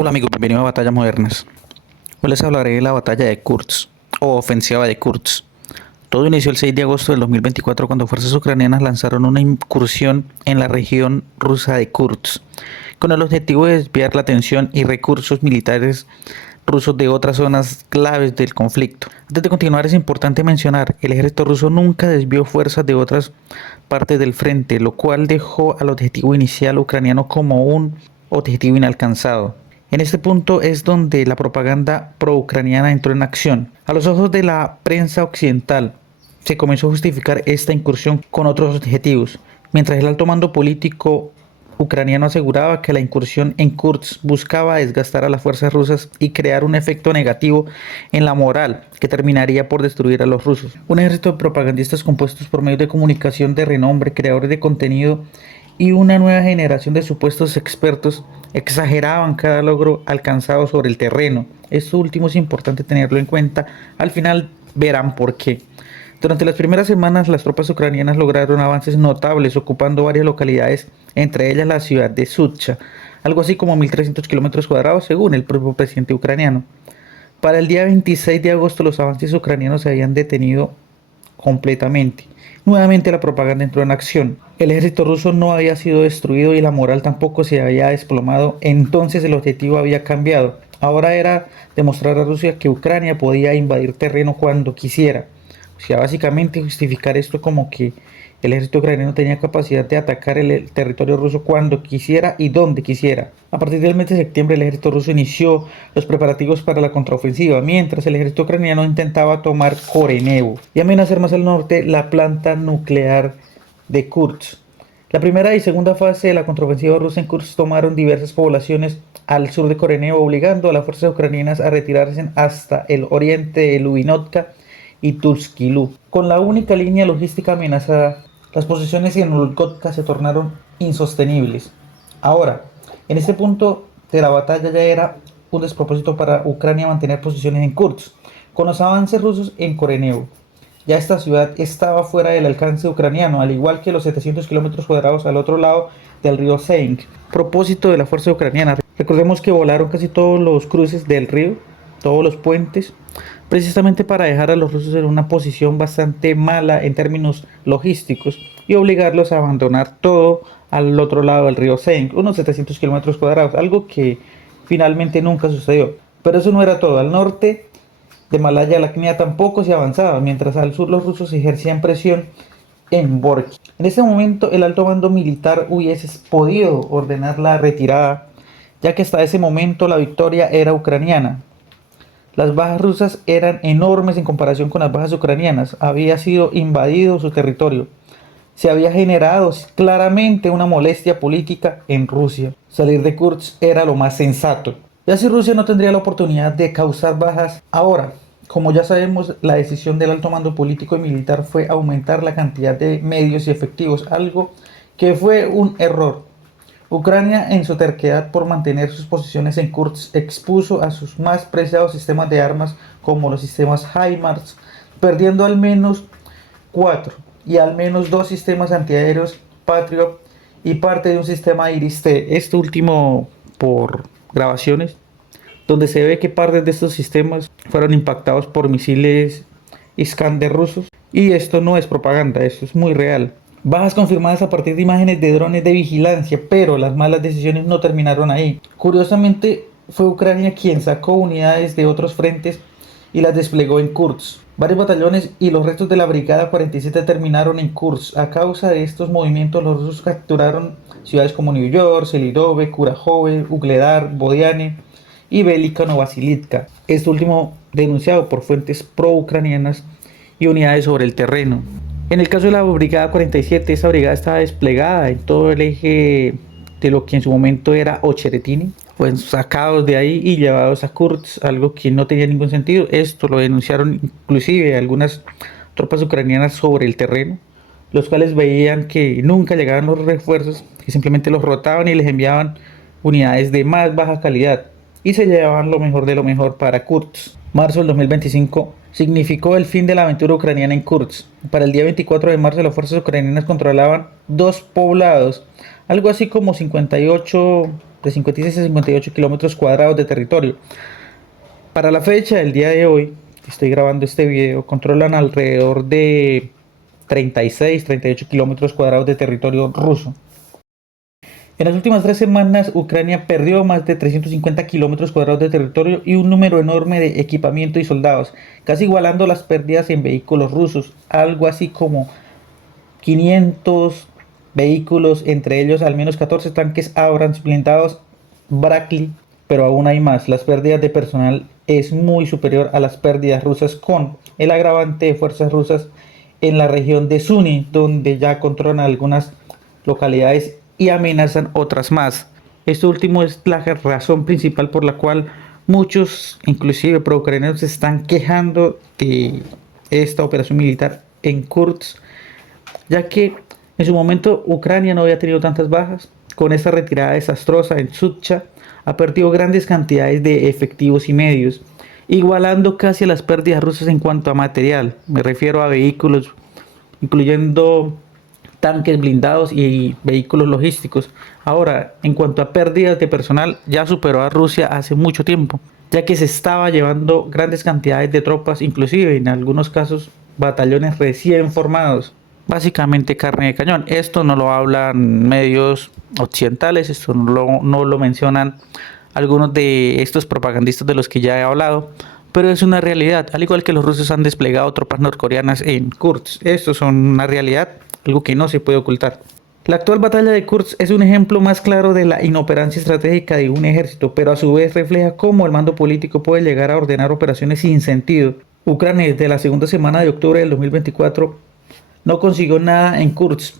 Hola amigos, bienvenidos a Batallas Modernas. Hoy les hablaré de la batalla de Kursk o ofensiva de Kursk. Todo inició el 6 de agosto del 2024 cuando fuerzas ucranianas lanzaron una incursión en la región rusa de Kursk con el objetivo de desviar la atención y recursos militares rusos de otras zonas claves del conflicto. Antes de continuar es importante mencionar, el ejército ruso nunca desvió fuerzas de otras partes del frente, lo cual dejó al objetivo inicial ucraniano como un objetivo inalcanzado. En este punto es donde la propaganda pro-ucraniana entró en acción. A los ojos de la prensa occidental, se comenzó a justificar esta incursión con otros objetivos, mientras el alto mando político ucraniano aseguraba que la incursión en Kursk buscaba desgastar a las fuerzas rusas y crear un efecto negativo en la moral que terminaría por destruir a los rusos. Un ejército de propagandistas compuestos por medios de comunicación de renombre, creadores de contenido y una nueva generación de supuestos expertos exageraban cada logro alcanzado sobre el terreno. Esto último es importante tenerlo en cuenta. Al final verán por qué. Durante las primeras semanas, las tropas ucranianas lograron avances notables, ocupando varias localidades, entre ellas la ciudad de Sucha, algo así como 1.300 kilómetros cuadrados, según el propio presidente ucraniano. Para el día 26 de agosto, los avances ucranianos se habían detenido completamente. Nuevamente la propaganda entró en acción. El ejército ruso no había sido destruido y la moral tampoco se había desplomado, entonces el objetivo había cambiado. Ahora era demostrar a Rusia que Ucrania podía invadir terreno cuando quisiera. O sea, básicamente justificar esto como que el ejército ucraniano tenía capacidad de atacar el territorio ruso cuando quisiera y donde quisiera. A partir del mes de septiembre, el ejército ruso inició los preparativos para la contraofensiva, mientras el ejército ucraniano intentaba tomar Korenevo y amenazar más al norte la planta nuclear de Kursk. La primera y segunda fase de la contraofensiva rusa en Kursk tomaron diversas poblaciones al sur de Korenevo, obligando a las fuerzas ucranianas a retirarse hasta el oriente de Lubivnovka y Tuskilú. Con la única línea logística amenazada, las posiciones en Ulkotka se tornaron insostenibles. Ahora, en este punto de la batalla ya era un despropósito para Ucrania mantener posiciones en Kursk, con los avances rusos en Korenevo. Ya esta ciudad estaba fuera del alcance ucraniano, al igual que los 700 kilómetros cuadrados al otro lado del río Seink. Propósito de la fuerza ucraniana. Recordemos que volaron casi todos los cruces del río, todos los puentes, precisamente para dejar a los rusos en una posición bastante mala en términos logísticos y obligarlos a abandonar todo al otro lado del río Seink, unos 700 kilómetros cuadrados, algo que finalmente nunca sucedió. Pero eso no era todo. Al norte de Malaya la Crimea tampoco se avanzaba, mientras al sur los rusos ejercían presión en Borki. En ese momento el alto mando militar hubiese podido ordenar la retirada, ya que hasta ese momento la victoria era ucraniana. Las bajas rusas eran enormes en comparación con las bajas ucranianas. Había sido invadido su territorio. Se había generado claramente una molestia política en Rusia. Salir de Kursk era lo más sensato. Ya si Rusia no tendría la oportunidad de causar bajas. Ahora, como ya sabemos, la decisión del alto mando político y militar fue aumentar la cantidad de medios y efectivos, algo que fue un error. Ucrania, en su terquedad por mantener sus posiciones en Kursk, expuso a sus más preciados sistemas de armas como los sistemas HIMARS, perdiendo al menos 4 y al menos 2 sistemas antiaéreos Patriot y parte de un sistema Iris-T. Este último por grabaciones, donde se ve que partes de estos sistemas fueron impactados por misiles Iskander rusos. Y esto no es propaganda, esto es muy real. Bajas confirmadas a partir de imágenes de drones de vigilancia, pero las malas decisiones no terminaron ahí. Curiosamente, fue Ucrania quien sacó unidades de otros frentes y las desplegó en Kursk. Varios batallones y los restos de la Brigada 47 terminaron en Kursk. A causa de estos movimientos, los rusos capturaron ciudades como New York, Selidove, Kurahove, Ugledar, Bodiane y Velika Novosilivka. Este último denunciado por fuentes pro-ucranianas y unidades sobre el terreno. En el caso de la Brigada 47, esa brigada estaba desplegada en todo el eje de lo que en su momento era Ocheretini. Fueron sacados de ahí y llevados a Kursk, algo que no tenía ningún sentido. Esto lo denunciaron inclusive algunas tropas ucranianas sobre el terreno, los cuales veían que nunca llegaban los refuerzos, que simplemente los rotaban y les enviaban unidades de más baja calidad y se llevaban lo mejor de lo mejor para Kursk. Marzo del 2025 significó el fin de la aventura ucraniana en Kursk. Para el día 24 de marzo las fuerzas ucranianas controlaban 2 poblados, algo así como 58 de 56 a 58 kilómetros cuadrados de territorio. Para la fecha del día de hoy, que estoy grabando este video, controlan alrededor de 36-38 kilómetros cuadrados de territorio ruso. En las últimas 3 semanas, Ucrania perdió más de 350 kilómetros cuadrados de territorio y un número enorme de equipamiento y soldados, casi igualando las pérdidas en vehículos rusos, algo así como 500 vehículos, entre ellos al menos 14 tanques Abrams blindados Bradley, pero aún hay más. Las pérdidas de personal es muy superior a las pérdidas rusas, con el agravante de fuerzas rusas en la región de Sumy, donde ya controlan algunas localidades y amenazan otras más. Esto último es la razón principal por la cual muchos, inclusive pro-ucranianos, se están quejando de esta operación militar en Kursk, ya que en su momento Ucrania no había tenido tantas bajas. Con esta retirada desastrosa en Sucha ha perdido grandes cantidades de efectivos y medios, igualando casi a las pérdidas rusas en cuanto a material. Me refiero a vehículos, incluyendo tanques blindados y vehículos logísticos. Ahora, en cuanto a pérdidas de personal, ya superó a Rusia hace mucho tiempo, ya que se estaba llevando grandes cantidades de tropas, inclusive en algunos casos batallones recién formados. Básicamente carne de cañón. Esto no lo hablan medios occidentales, esto no lo mencionan algunos de estos propagandistas de los que ya he hablado, pero es una realidad. Al igual que los rusos han desplegado tropas norcoreanas en Kursk, esto es una realidad, algo que no se puede ocultar. La actual batalla de Kursk es un ejemplo más claro de la inoperancia estratégica de un ejército, pero a su vez refleja cómo el mando político puede llegar a ordenar operaciones sin sentido. Ucrania desde la segunda semana de octubre del 2024 no consiguió nada en Kursk,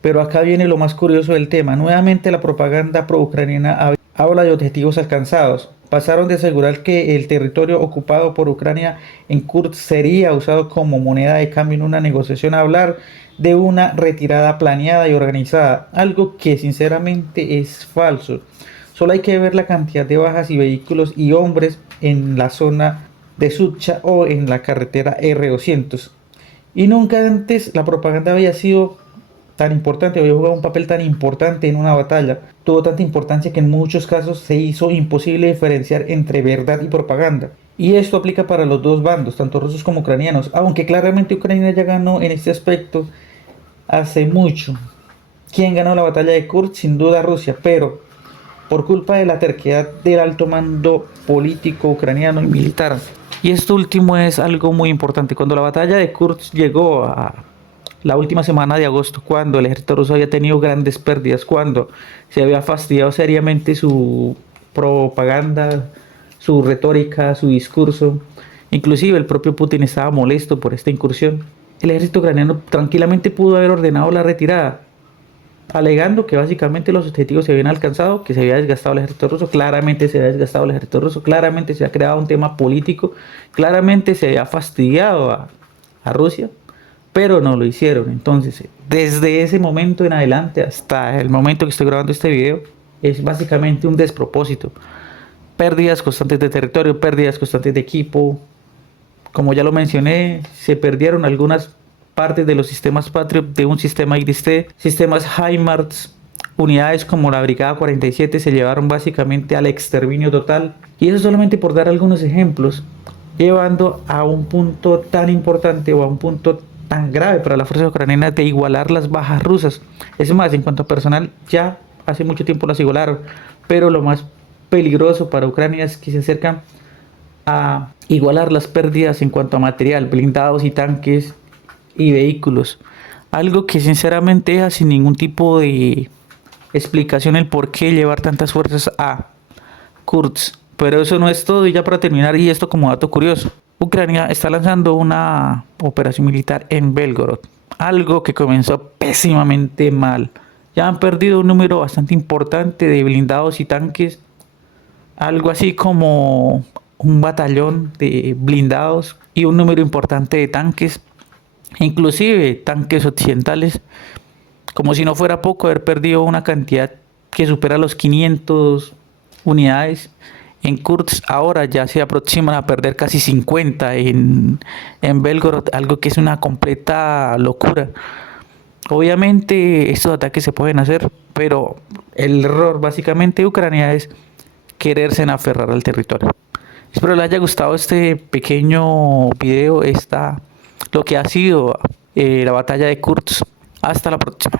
pero acá viene lo más curioso del tema. Nuevamente la propaganda pro-ucraniana habla de objetivos alcanzados. Pasaron de asegurar que el territorio ocupado por Ucrania en Kursk sería usado como moneda de cambio en una negociación a hablar de una retirada planeada y organizada, algo que sinceramente es falso. Solo hay que ver la cantidad de bajas y vehículos y hombres en la zona de Sucha o en la carretera R200. Y nunca antes la propaganda había sido tan importante, había jugado un papel tan importante en una batalla. Tuvo tanta importancia que en muchos casos se hizo imposible diferenciar entre verdad y propaganda. Y esto aplica para los dos bandos, tanto rusos como ucranianos, aunque claramente Ucrania ya ganó en este aspecto hace mucho. ¿Quién ganó la batalla de Kursk? Sin duda Rusia, pero por culpa de la terquedad del alto mando político ucraniano y militar. Y esto último es algo muy importante. Cuando la batalla de Kursk llegó a la última semana de agosto, cuando el ejército ruso había tenido grandes pérdidas, cuando se había fastidiado seriamente su propaganda, su retórica, su discurso, inclusive el propio Putin estaba molesto por esta incursión, el ejército ucraniano tranquilamente pudo haber ordenado la retirada, alegando que básicamente los objetivos se habían alcanzado, que se había desgastado el ejército ruso. Claramente se había desgastado el ejército ruso, claramente se ha creado un tema político, claramente se había fastidiado a Rusia, pero no lo hicieron. Entonces, desde ese momento en adelante hasta el momento que estoy grabando este video, es básicamente un despropósito. Pérdidas constantes de territorio, pérdidas constantes de equipo. Como ya lo mencioné, se perdieron algunas partes de los sistemas Patriot de un sistema IRIS-T, sistemas HIMARS, unidades como la Brigada 47 se llevaron básicamente al exterminio total. Y eso solamente por dar algunos ejemplos, llevando a un punto tan importante o a un punto tan grave para las fuerzas ucranianas de igualar las bajas rusas. Es más, en cuanto a personal, ya hace mucho tiempo las igualaron, pero lo más peligroso para Ucrania es que se acercan a igualar las pérdidas en cuanto a material, blindados y tanques y vehículos, algo que sinceramente deja sin ningún tipo de explicación el por qué llevar tantas fuerzas a Kursk. Pero eso no es todo, y ya para terminar, y esto como dato curioso, Ucrania está lanzando una operación militar en Belgorod, algo que comenzó pésimamente mal. Ya han perdido un número bastante importante de blindados y tanques, algo así como un batallón de blindados y un número importante de tanques, inclusive tanques occidentales. Como si no fuera poco haber perdido una cantidad que supera los 500 unidades en Kursk, ahora ya se aproximan a perder casi 50 en Belgorod, algo que es una completa locura. Obviamente estos ataques se pueden hacer Pero el error básicamente de Ucrania es quererse aferrar al territorio. Espero les haya gustado este pequeño video, lo que ha sido la batalla de Kursk. Hasta la próxima.